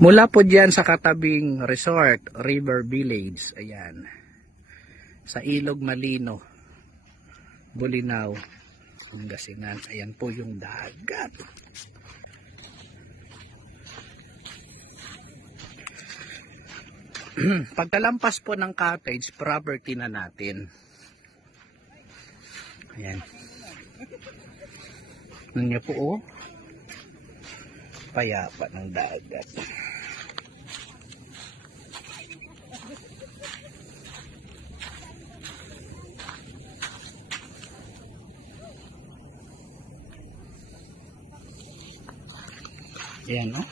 Mula po dyan sa katabing resort, River Village, ayan, sa Ilog Malino, Bulinaw, Pangasinan, ayan po yung dagat. Pagkalampas po ng cottage, property na natin. Ayan. Ano po, oh, payapa ng dagat. Ayan, no?